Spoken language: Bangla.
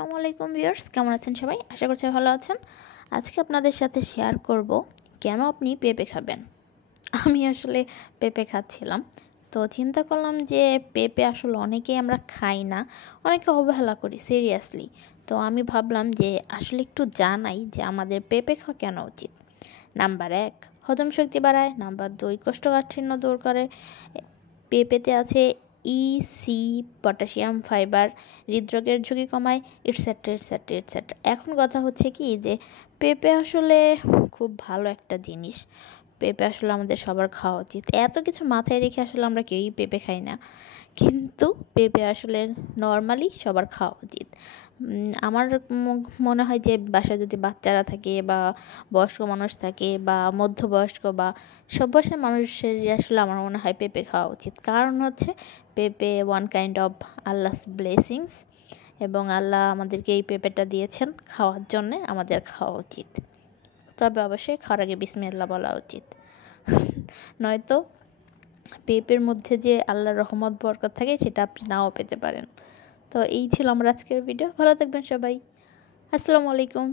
আসসালামু আলাইকুম ভিউয়ার্স, কেমন আছেন সবাই? আশা করছি ভালো আছেন। আজকে আপনাদের সাথে শেয়ার করব কেন আপনি পেঁপে খাবেন। আমি আসলে পেঁপে খাচ্ছিলাম, তো চিন্তা করলাম যে পেঁপে আসলে অনেকেই আমরা খাই না, অনেকে অবহেলা করি সিরিয়াসলি। তো আমি ভাবলাম যে আসলে একটু জানাই যে আমাদের পেঁপে খাওয়া কেন উচিত। নাম্বার 1, হজম শক্তি বাড়ায়। নাম্বার 2, কোষ্ঠকাঠিন্য দূর করে। পেঁপেতে আছে সি, পটাশিয়াম, ফাইবার, হৃদরোগের ঝুঁকি কমায়, ইটসেট্রা ইটসেট্রা ইটসেট্রা। এখন কথা হচ্ছে কি যে পেঁপে আসলে খুব ভালো একটা জিনিস। পেঁপে আসলে আমাদের সবার খাওয়া উচিত। এত কিছু মাথায় রেখে আসলে আমরা কেউই পেঁপে খাই না, কিন্তু পেঁপে আসলে নর্মালি সবার খাওয়া উচিত। আমার মনে হয় যে বাসায় যদি বাচ্চারা থাকে বা বয়স্ক মানুষ থাকে বা মধ্যবয়স্ক বা সব বয়সের মানুষের আসলে আমার মনে হয় পেঁপে খাওয়া উচিত। কারণ হচ্ছে পেঁপে ওয়ান কাইন্ড অফ আল্লাহস ব্লেসিংস, এবং আল্লাহ আমাদেরকে এই পেঁপেটা দিয়েছেন খাওয়ার জন্যে, আমাদের খাওয়া উচিত। তবে অবশ্যই খাওয়ার আগে বিসমিল্লাহ বলা উচিত, নয়তো পেঁপের মধ্যে যে আল্লাহর রহমত বরকত থাকে সেটা আপনি নাও পেতে পারেন। তো এই ছিল আমার আজকের ভিডিও। ভালো থাকবেন সবাই। আসসালামু আলাইকুম।